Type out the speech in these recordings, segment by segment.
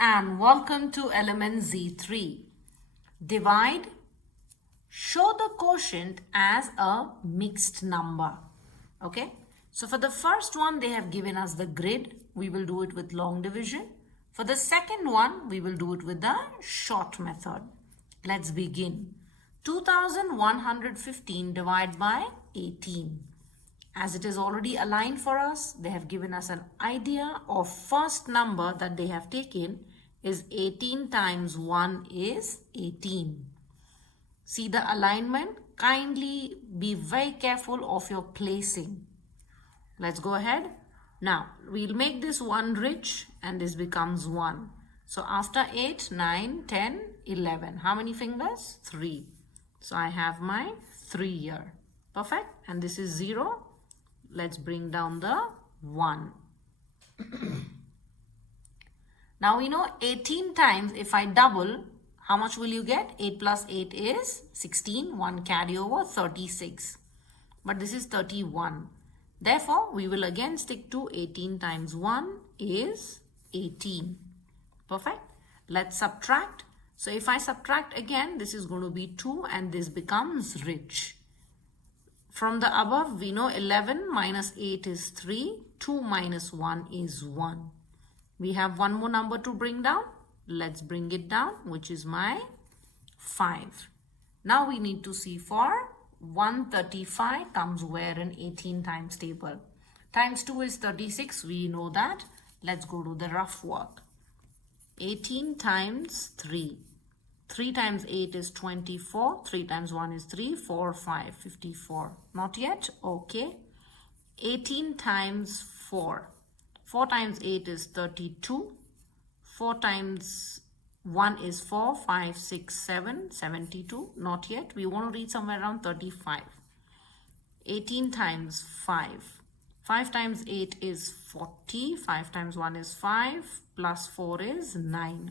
and welcome to element Z3. Divide. Show the quotient as a mixed number. Okay. So for the first one, they have given us the grid. We will do it with long division. For the second one, we will do it with the short method. Let's begin. 2115 divided by 18. As it is already aligned for us, they have given us an idea of first number that they have taken is 18 times 1 is 18. See the alignment? Kindly be very careful of your placing. Let's go ahead. Now, we'll make this 1 rich and this becomes 1. So after 8, 9, 10, 11. How many fingers? 3. So I have my 3 here. Perfect. And this is 0. Let's bring down the 1. Now we know 18 times, if I double, how much will you get? 8 plus 8 is 16. 1 carry over, 36. But this is 31. Therefore, we will again stick to 18 times 1 is 18. Perfect. Let's subtract. So if I subtract again, this is going to be 2 and this becomes rich. From the above, we know 11 minus 8 is 3. 2 minus 1 is 1. We have one more number to bring down. Let's bring it down, which is my 5. Now we need to see for 135 comes where in 18 times table. Times 2 is 36. We know that. Let's go to the rough work. 18 times 3. 3 times 8 is 24. 3 times 1 is 3. 4, 5, 54. Not yet? Okay. 18 times 4. 4 times 8 is 32. 4 times 1 is 4. 5, 6, 7, 72. Not yet. We want to reach somewhere around 35. 18 times 5. 5 times 8 is 40. 5 times 1 is 5. Plus 4 is 9.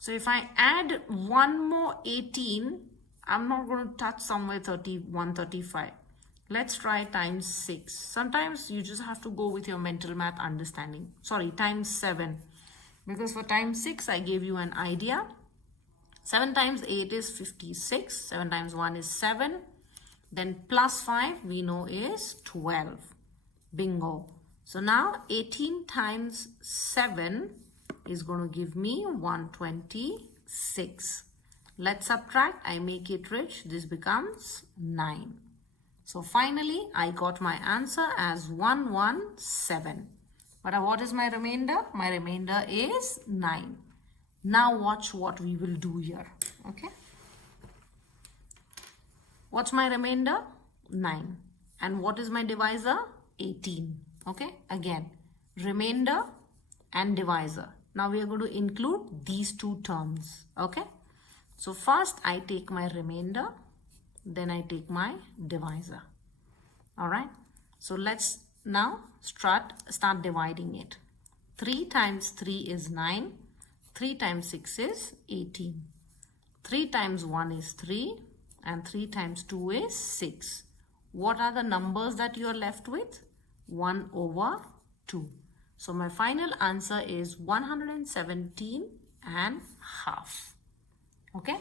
So if I add one more 18, I'm not going to touch somewhere 31, 35. Let's try times 6. Sometimes you just have to go with your mental math understanding. Sorry, times 7. Because for times 6, I gave you an idea. 7 times 8 is 56. 7 times 1 is 7. Then plus 5 we know is 12. Bingo. So now 18 times 7 is going to give me 126. Let's subtract. I make it rich. This becomes 9. So finally, I got my answer as 117. But what is my remainder? My remainder is 9. Now watch what we will do here. Okay. What's my remainder? 9. And what is my divisor? 18. Okay. Again, remainder and divisor. Now we are going to include these two terms. Okay. So first I take my remainder. Then I take my divisor. All right. So let's now start dividing it. 3 times 3 is 9. 3 times 6 is 18. 3 times 1 is 3. And 3 times 2 is 6. What are the numbers that you are left with? 1 over 2. So my final answer is 117 and half. Okay.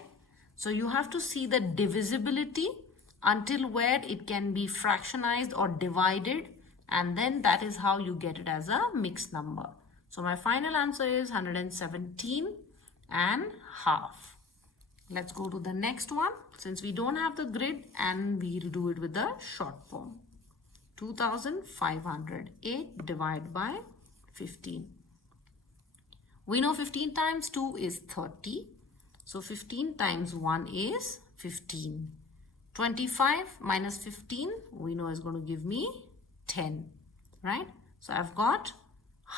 So you have to see the divisibility until where it can be fractionized or divided, and then that is how you get it as a mixed number. So my final answer is 117 and half. Let's go to the next one. Since we don't have the grid, and we'll do it with the short form. 2508 divided by 15. We know 15 times 2 is 30. So 15 times 1 is 15. 25 minus 15 we know is going to give me 10. Right? So I've got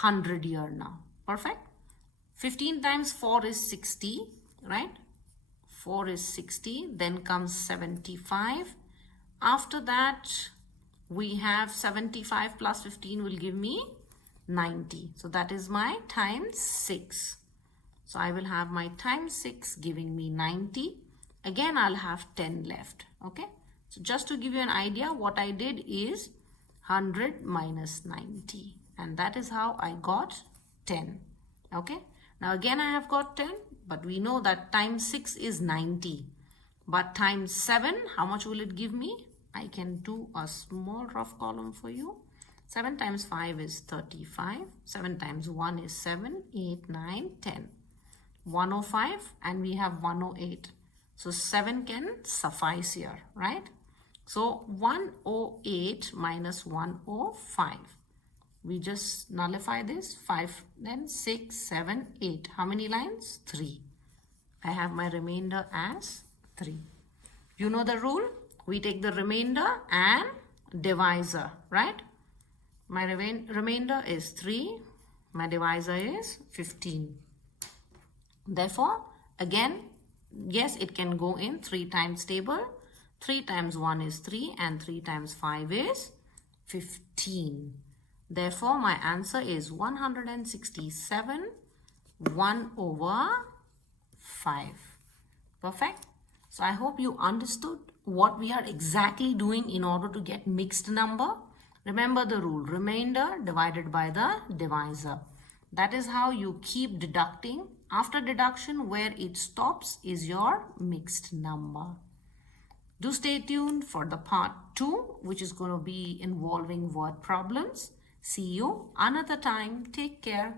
100 here now. Perfect. 15 times 4 is 60. Right? 4 is 60. Then comes 75. After that we have 75 plus 15 will give me 90. So that is my times 6. So I will have my times 6 giving me 90. Again, I'll have 10 left. Okay. So just to give you an idea, what I did is 100 minus 90. And that is how I got 10. Okay. Now again I have got 10, but we know that times 6 is 90. But times 7, how much will it give me? I can do a small rough column for you. 7 times 5 is 35. 7 times 1 is 7, 8, 9, 10. 105 and we have 108. So 7 can suffice here, right? So 108 minus 105. We just nullify this. 5, then 6, 7, 8. How many lines? 3. I have my remainder as 3. You know the rule? We take the remainder and divisor, right? My remainder is 3. My divisor is 15. Therefore, again, yes, it can go in 3 times table. 3 times 1 is 3 and 3 times 5 is 15. Therefore, my answer is 167, 1 over 5. Perfect. So I hope you understood what we are exactly doing in order to get mixed number. Remember the rule, remainder divided by the divisor. That is how you keep deducting. After deduction, where it stops is your mixed number. Do stay tuned for the part 2, which is going to be involving word problems. See you another time. Take care.